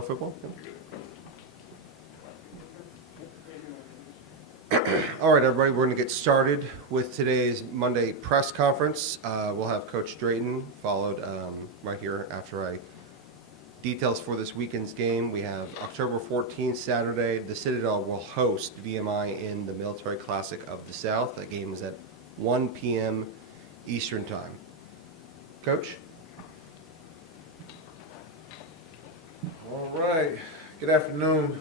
Football? All right, everybody, we're going to get started with today's Monday press conference. We'll have Coach Drayton followed right here after I details for this weekend's game. We have October 14th, Saturday. The Citadel will host VMI in the Military Classic of the South. That game is at 1 p.m. Eastern Time. Coach? All right. Good afternoon.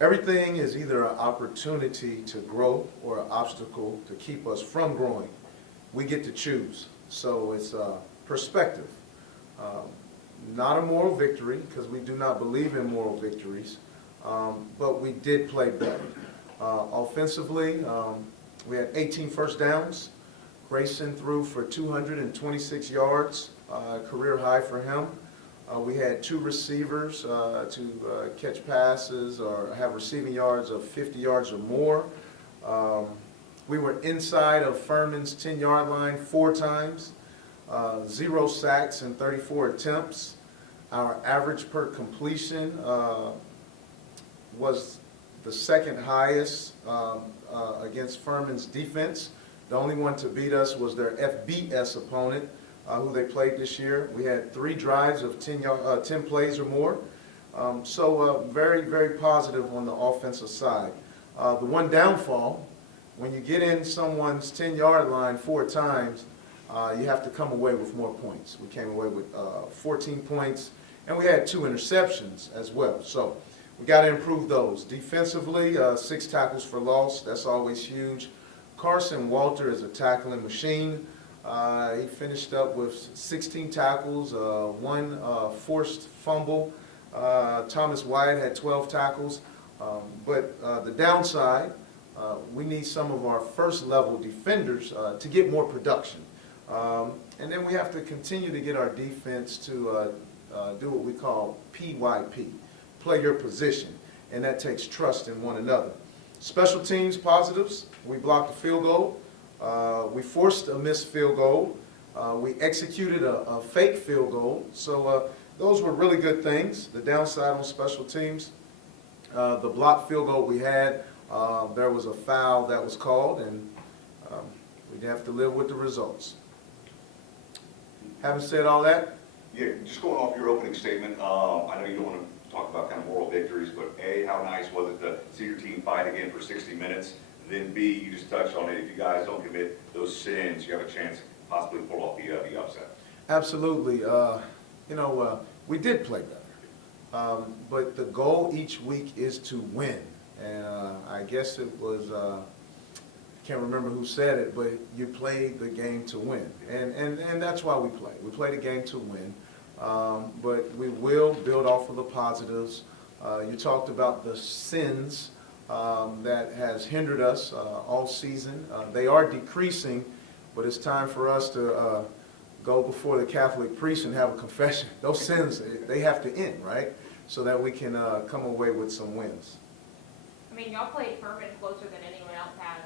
Everything is either an opportunity to grow or an obstacle to keep us from growing. We get to choose. So it's perspective. Not a moral victory, because we do not believe in moral victories, but we did play better. Offensively, we had 18 first downs. Grayson threw for 226 yards, career high for him. We had two receivers to catch passes or have receiving yards of 50 yards or more. We were inside of Furman's 10-yard line 4 times, 0 sacks and 34 attempts. Our average per completion was the second highest against Furman's defense. The only one to beat us was their FBS opponent, who they played this year. We had 3 drives of 10 plays or more. So very, very positive on the offensive side. The one downfall, when you get in someone's 10-yard line 4 times, you have to come away with more points. We came away with 14 points, and we had 2 interceptions as well. So we got to improve those. Defensively, 6 tackles for loss. That's always huge. Carson Walter is a tackling machine. He finished up with 16 tackles, 1 forced fumble. Thomas Wyatt had 12 tackles. But the downside, we need some of our first-level defenders to get more production. And then we have to continue to get our defense to do what we call PYP, play your position, and that takes trust in one another. Special teams positives, we blocked a field goal. We forced a missed field goal. We executed a fake field goal. So those were really good things. The downside on special teams, the blocked field goal we had, there was a foul that was called, and we'd have to live with the results. Having said all that? Yeah, just going off your opening statement, I know you don't want to talk about kind of moral victories, but A, how nice was it to see your team fight again for 60 minutes? Then B, you just touched on it, if you guys don't commit those sins, you have a chance to possibly pull off the upset. Absolutely. We did play better. But the goal each week is to win. And I guess it was, I can't remember who said it, but you play the game to win. And that's why we play. We play the game to win. But we will build off of the positives. You talked about the sins that has hindered us all season. They are decreasing, but it's time for us to go before the Catholic priest and have a confession. Those sins, they have to end, right? So that we can come away with some wins. I mean, y'all played Furman closer than anyone else has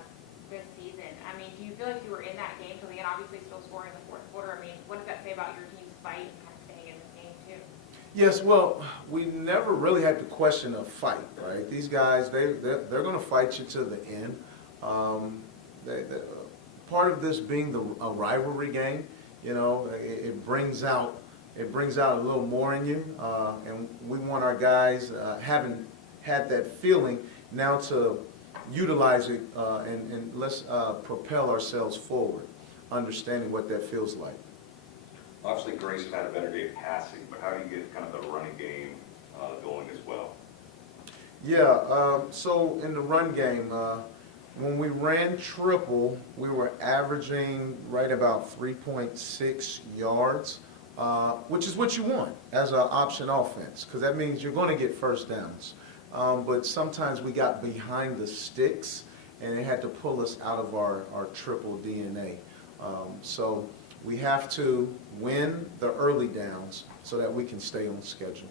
this season. I mean, do you feel like you were in that game? Because, again, obviously still scoring in the fourth quarter. I mean, what does that say about your team's fight and kind of staying in this game, too? Yes, well, we never really had to question a fight, right? These guys, they're going to fight you to the end. Part of this being a rivalry game, it brings out a little more in you, and we want our guys having had that feeling now to utilize it and let's propel ourselves forward, understanding what that feels like. Obviously, Grayson had a better day of passing, but how do you get kind of the running game going as well? Yeah, so in the run game, when we ran triple, we were averaging right about 3.6 yards, which is what you want as an option offense, because that means you're going to get first downs. But sometimes we got behind the sticks, and it had to pull us out of our triple DNA. So we have to win the early downs so that we can stay on schedule.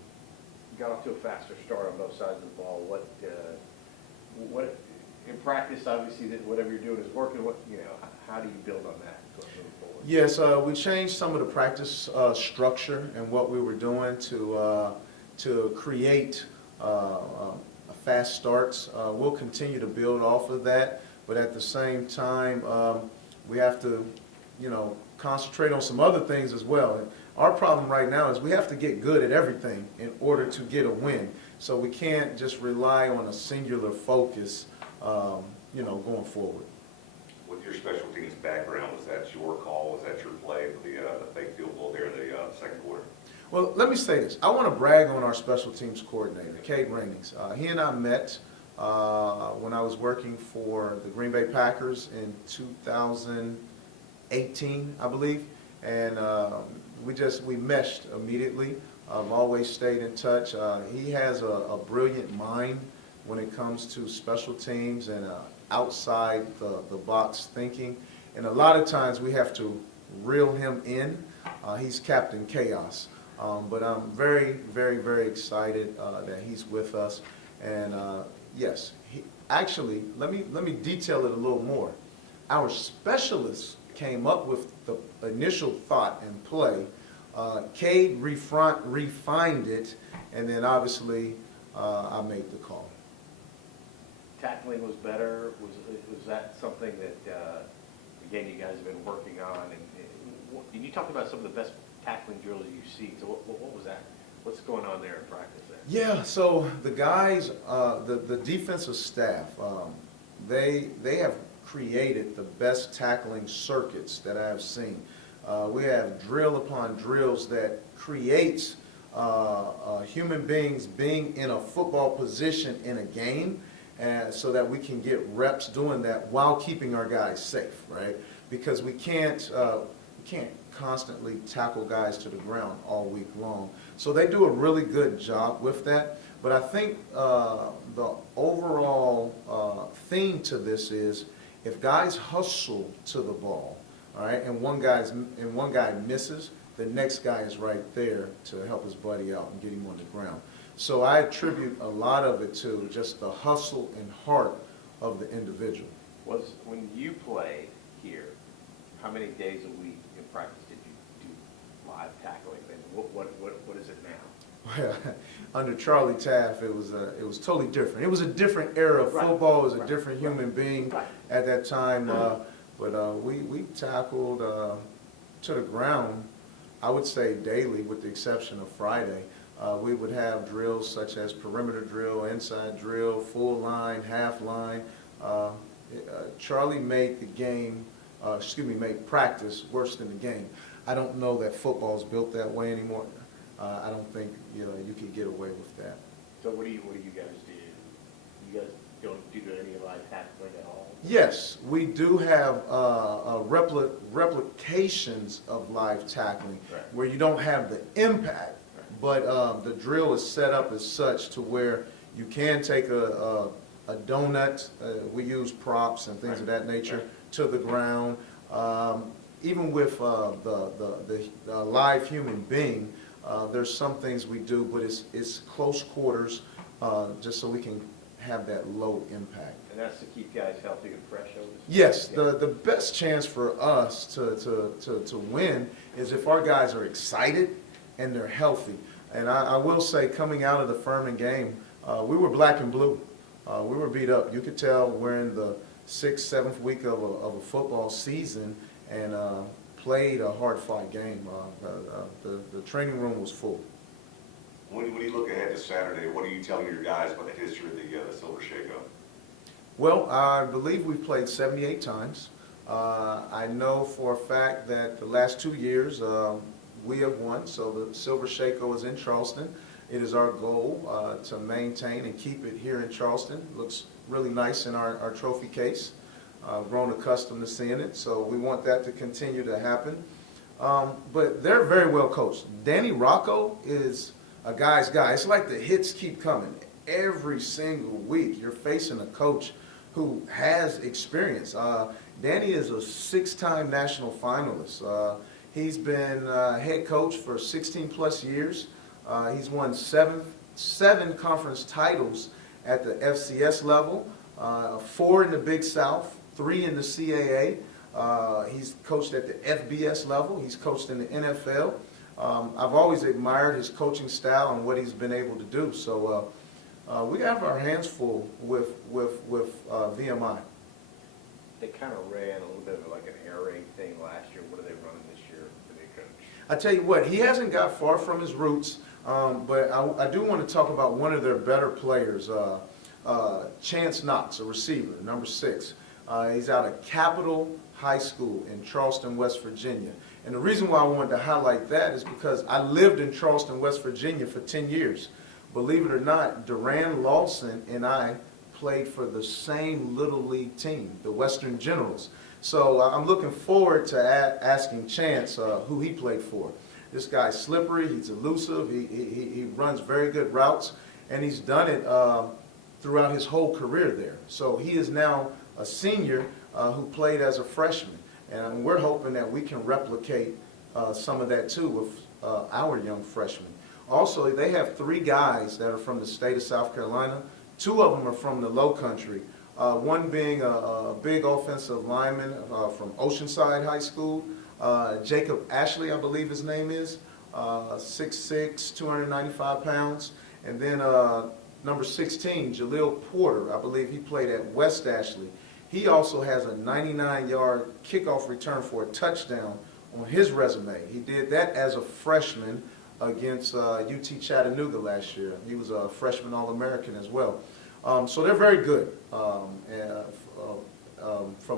You got off to a faster start on both sides of the ball. What in practice, obviously, that whatever you're doing is working. How do you build on that moving forward? Yes, we changed some of the practice structure and what we were doing to create fast starts. We'll continue to build off of that, but at the same time, we have to, concentrate on some other things as well. Our problem right now is we have to get good at everything in order to get a win. So we can't just rely on a singular focus, going forward. With your special teams background, was that your call? Was that your play for the fake field goal there in the second quarter? Well, let me say this. I want to brag on our special teams coordinator, Cade Rainings. He and I met when I was working for the Green Bay Packers in 2018, I believe, and we meshed immediately. I've always stayed in touch. He has a brilliant mind when it comes to special teams and outside the box thinking, and a lot of times we have to reel him in. He's Captain Chaos. But I'm very, very, very excited that he's with us. And yes, actually, let me detail it a little more. Our specialists came up with the initial thought and play. Cade refined it, and then obviously I made the call. Tackling was better. Was that something that again you guys have been working on? And you talked about some of the best tackling drills you've seen. So what was that? What's going on there in practice there? Yeah, so the guys, the defensive staff, they have created the best tackling circuits that I have seen. We have drill upon drills that creates human beings being in a football position in a game, and so that we can get reps doing that while keeping our guys safe, right? Because we can't constantly tackle guys to the ground all week long. So they do a really good job with that. But I think the overall theme to this is if guys hustle to the ball, all right, and one guy misses, the next guy is right there to help his buddy out and get him on the ground. So I attribute a lot of it to just the hustle and heart of the individual. When you played here, how many days a week in practice did you do live tackling? And what is it now? Well, under Charlie Taft, it was totally different. It was a different era of football. It was a different human being at that time. But we tackled to the ground, I would say daily, with the exception of Friday. We would have drills such as perimeter drill, inside drill, full line, half line. Charlie made made practice worse than the game. I don't know that football's built that way anymore. I don't think you can get away with that. So what do you guys do? You guys don't do any live tackling at all? Yes, we do have replications of live tackling where you don't have the impact, but the drill is set up as such to where you can take a donut. We use props and things of that nature to the ground. Even with the live human being, there's some things we do, but it's close quarters, just so we can have that low impact. And that's to keep guys healthy and fresh, I would assume? Yes, the best chance for us to win is if our guys are excited and they're healthy. And I will say, coming out of the Furman game, we were black and blue. We were beat up. You could tell we're in the 6th, 7th week of a football season and played a hard-fought game. The training room was full. When you look ahead to Saturday, what are you telling your guys about the history of the Silver Shako? Well, I believe we've played 78 times. I know for a fact that the last 2 years we have won, so the Silver Shako is in Charleston. It is our goal to maintain and keep it here in Charleston. It looks really nice in our trophy case. I've grown accustomed to seeing it, so we want that to continue to happen. But they're very well coached. Danny Rocco is a guy's guy. It's like the hits keep coming. Every single week you're facing a coach who has experience. Danny is a 6-time national finalist. He's been head coach for 16 plus years. He's won seven conference titles at the FCS level, 4 in the Big South, 3 in the CAA. He's coached at the FBS level. He's coached in the NFL. I've always admired his coaching style and what he's been able to do. So we have our hands full with VMI. They kind of ran a little bit of like an air raid thing last year. What are they running this year for the coach? I tell you what, he hasn't got far from his roots, but I do want to talk about one of their better players, Chance Knox, a receiver, number 6. He's out of Capital High School in Charleston, West Virginia. And the reason why I wanted to highlight that is because I lived in Charleston, West Virginia for 10 years. Believe it or not, Duran Lawson and I played for the same Little League team, the Western Generals. So I'm looking forward to asking Chance who he played for. This guy's slippery, he's elusive, he runs very good routes, and he's done it throughout his whole career there. So he is now a senior who played as a freshman. And we're hoping that we can replicate some of that too with our young freshmen. Also, they have 3 guys that are from the state of South Carolina. 2 of them are from the Low Country. One being a big offensive lineman from Oceanside High School, Jacob Ashley, I believe his name is, 6'6", 295 pounds. And then number 16, Jaleel Porter, I believe he played at West Ashley. He also has a 99-yard kickoff return for a touchdown on his resume. He did that as a freshman against UT Chattanooga last year. He was a freshman All-American as well. So they're very good from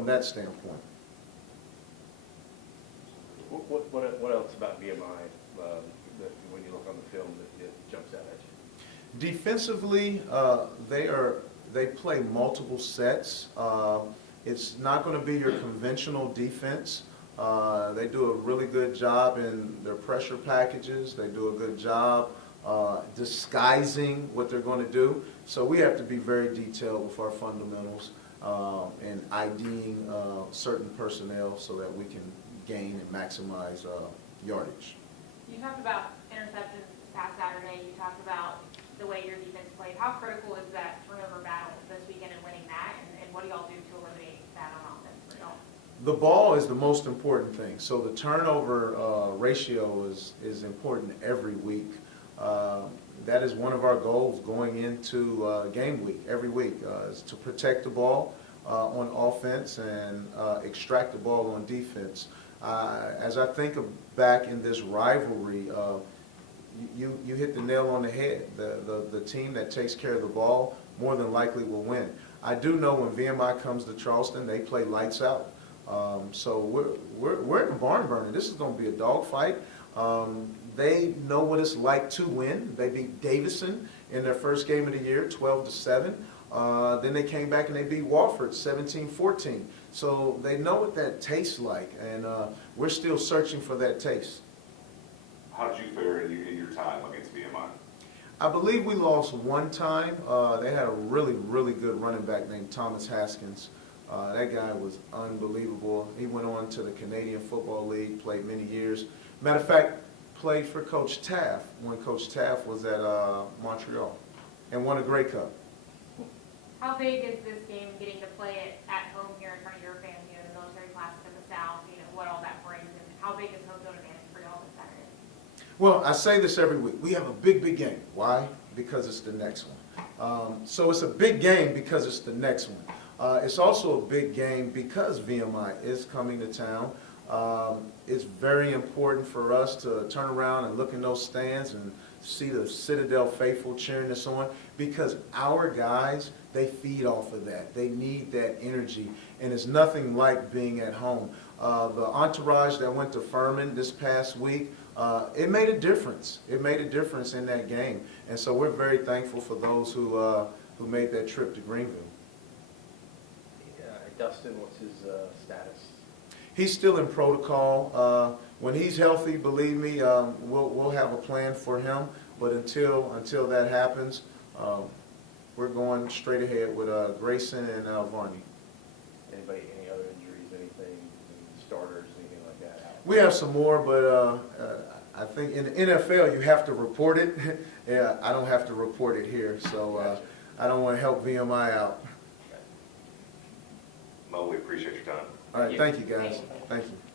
that standpoint. What else about VMI that when you look on the film that jumps out at you? Defensively, they play multiple sets. It's not going to be your conventional defense. They do a really good job in their pressure packages. They do a good job disguising what they're going to do. So we have to be very detailed with our fundamentals and IDing certain personnel so that we can gain and maximize yardage. You talked about interceptions this past Saturday. You talked about the way your defense played. How critical is that turnover battle this weekend and winning that? And what do y'all do to eliminate that on offense for y'all? The ball is the most important thing. So the turnover ratio is important every week. That is one of our goals going into game week, every week, is to protect the ball on offense and extract the ball on defense. As I think of back in this rivalry, you hit the nail on the head. The team that takes care of the ball more than likely will win. I do know when VMI comes to Charleston, they play lights out. So we're in the barn burner. This is going to be a dogfight. They know what it's like to win. They beat Davison in their first game of the year, 12-7. Then they came back and they beat Wofford 17-14. So they know what that tastes like, and we're still searching for that taste. How did you fare in your time against VMI? I believe we lost one time. They had a really, really good running back named Thomas Haskins. That guy was unbelievable. He went on to the Canadian Football League, played many years. Matter of fact, played for Coach Taft when Coach Taft was at Montreal and won a Grey Cup. How big is this game getting to play it at home here in front of your fans, you know, the military classes in the South, you know, what all that brings, and how big is home field advantage for y'all this Saturday? Well, I say this every week. We have a big, big game. Why? Because it's the next one. So it's a big game because it's the next one. It's also a big game because VMI is coming to town. It's very important for us to turn around and look in those stands and see the Citadel faithful cheering us on, because our guys, they feed off of that. They need that energy, and it's nothing like being at home. The entourage that went to Furman this past week, it made a difference. It made a difference in that game, and so we're very thankful for those who made that trip to Greenville. Dustin, what's his status? He's still in protocol. When he's healthy, believe me, we'll have a plan for him. But until that happens, we're going straight ahead with Grayson and Varney. Any other injuries, anything, starters, anything like that? We have some more, but I think in the NFL you have to report it. Yeah, I don't have to report it here, so I don't want to help VMI out. Mo, we appreciate your time. All right, thank you, guys. Thank you.